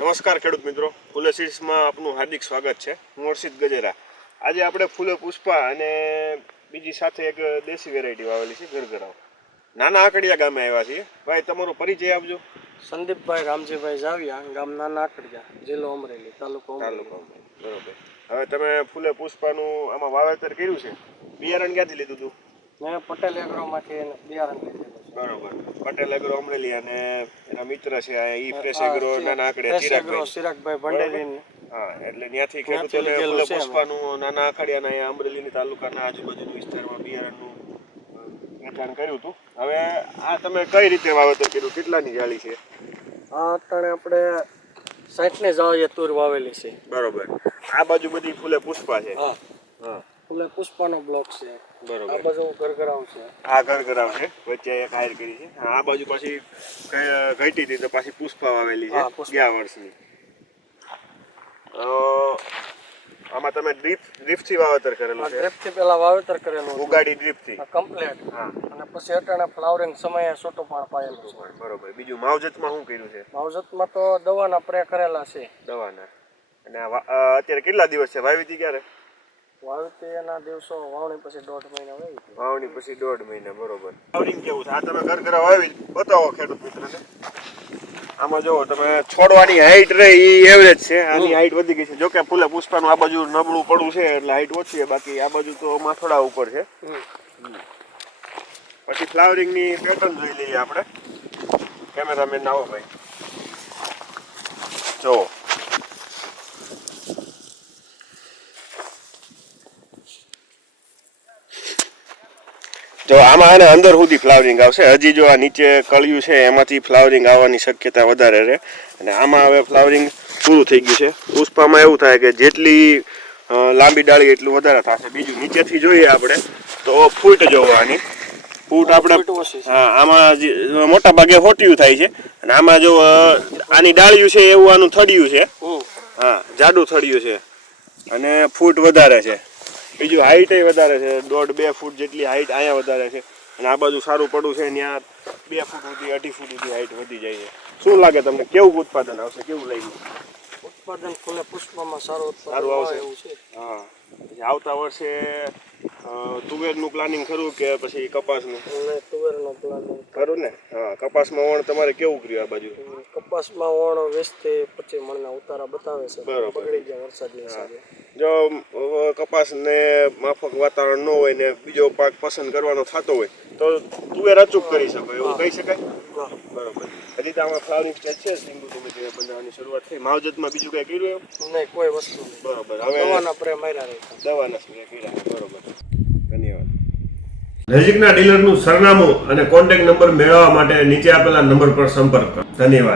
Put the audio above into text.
નમસ્કાર ખેડૂત મિત્રો, ફૂલે સીડ્સમાં આપનું હાર્દિક સ્વાગત છે. હું હર્ષિત ગજેરા. આજે આપણે ફૂલે પુષ્પા અને બીજી સાથે એક દેશી વેરાયટી વાવેલી છે ગરગરાવ. નાના આકડિયા ગામે આવ્યા છીએ. ભાઈ તમારો પરિચય આપજો. સંદીપભાઈ રામજીભાઈ જાવિયા, ગામ નાના આકડિયા, જિલ્લો અમરેલી, તાલુકો બરોબર. હવે તમે ફૂલે પુષ્પાનું આમાં વાવેતર કર્યું છે. બિયારણ ક્યાંથી લીધું હતું? મેં પટેલ એગ્રોમાંથી બિયારણ લીધેલું છે. બરોબર. પટેલ એગ્રો અમરેલી અને એના મિત્ર છે ઈ ફ્રેશ એગ્રો નાના આકડિયા ચિરાગભાઈ ભંડેરી. હા, એટલે ત્યાંથી ખેડૂતોને ફૂલે પુષ્પાનું નાના આખડિયાના અમરેલીની તાલુકાના આજુબાજુના વિસ્તારમાં બિયારણનું વેચાણ કર્યું હતું. હવે આ તમે કઈ રીતે વાવેતર કર્યું? કેટલાની જાળી છે? આ અટાણે આપણે 60ની જાળીએ તુર વાવેલી છે. બરોબર. આ બાજુ બધી ફૂલે પુષ્પા છે. હા હા, ફૂલે પુષ્પાનો બ્લોક છે. બરોબર. આ બાજુ ગરગરાવ છે. આ ગરગરાવ છે, વચ્ચે એક હાયર કરી છે. આ બાજુ પાછી ઘટી હતી તો પાછી પુષ્પા વાવેલી છે ગયા વર્ષની. આમાં તમે ડ્રીપથી વાવેતર કરેલું છે? ડ્રીપથી પહેલા વાવેતર કરેલું, ઉગાડી ડ્રીપથી કમ્પ્લીટ. હા, અને પછી અટાણે ફ્લાવરિંગ સમયે છોટો પાણ પાયેલું છે. બરોબર. બીજું માવજતમાં શું કર્યું છે? માવજતમાં તો દવાના સ્પ્રે કરેલા છે. દવાના. અને અત્યારે કેટલા દિવસ છે? વાવી હતી ક્યારે? વાવતી એના દિવસો વાવણી પછી 1.5 મહિના વાવી. વાવણી પછી 1.5 મહિના. બરોબર. ફ્લાવરિંગ કેવું છે? આ તમે ગરગરા વાવી બતાવો ખેડૂત મિત્રને. આમાં જો તમે છોડવાની હાઈટ રહે એ એવરેજ છે. આની હાઈટ વધી ગઈ છે. જો કે ફૂલે પુષ્પાનું આ બાજુ નબળું પડવું છે એટલે હાઈટ ઓછી છે, બાકી આ બાજુ તો માથોડા ઉપર છે. પછી ફ્લાવરિંગની પેટર્ન જોઈ લઈએ આપણે. કેમેરામેન આવો ભાઈ, જો આમાં આને અંદર સુધી ફ્લાવરિંગ આવશે. હજી જો આ નીચે કળિયું છે એમાંથી ફ્લાવરિંગ આવવાની શક્યતા વધારે રહે. અને આમાં હવે ફ્લાવરિંગ પૂરું થઈ ગયું છે. પુષ્પામાં એવું થાય કે જેટલી લાંબી ડાળી એટલું વધારે થશે. બીજું નીચેથી જોઈએ આપણે તો ફૂટ જોવાની ફૂટ આપણે, હા, આમાં મોટા ભાગે હોટિયું થાય છે. અને આમાં જો આની ડાળિયું છે એવું આનું થડિયું છે. હા, જાડું થડિયું છે અને ફૂટ વધારે છે. બીજું હાઈટ વધારે છે, 1.5-2 ફૂટ જેટલી હાઈટ અહીંયા વધારે છે. અને આ બાજુ સારું પડવું છે, ત્યાં 2 ફૂટ સુધી 2.5 ફૂટ સુધી હાઈટ વધી જાય છે. શું લાગે તમને, કેવું ઉત્પાદન આવશે? કેવું લાગ્યું? ઉત્પાદન ફૂલે પુષ્પામાં સારું આવશે એવું છે. હા, આવતા વર્ષે તુવેરનું પ્લાનિંગ ખરું કે પછી કપાસનું? તુવેરનું પ્લાનિંગ ખરું ને? હા, કપાસમાં વણ તમારે કેવું કર્યું આ બાજુ? કપાસમાં વણ 20-25 મણના ઉતારા બતાવે છે. બરોબર. બગડી ગયા વરસાદની હિસાબે. જો કપાસને માફક વાતાવરણ ન હોય ને બીજો પાક પસંદ કરવાનો થતો હોય તો તુવેર અચૂક કરી શકો, એવું કહી શકાય? બરોબર. હજી તો આમાં ફ્લાવરિંગ સ્ટેજ છે, સિંગુ તમે જે બનાવવાની શરૂઆત થઈ. માવજતમાં બીજું કંઈ કર્યું એમ? નહીં, કોઈ વસ્તુ નહીં. બરોબર. હવે દવાના સ્પ્રે માર્યા રહ્યા. દવાના સ્પ્રે કર્યા. બરોબર. ધન્યવાદ. નજીકના ડીલરનું સરનામું અને કોન્ટેક્ટ નંબર મેળવવા માટે નીચે આપેલા નંબર પર સંપર્ક કરો. ધન્યવાદ.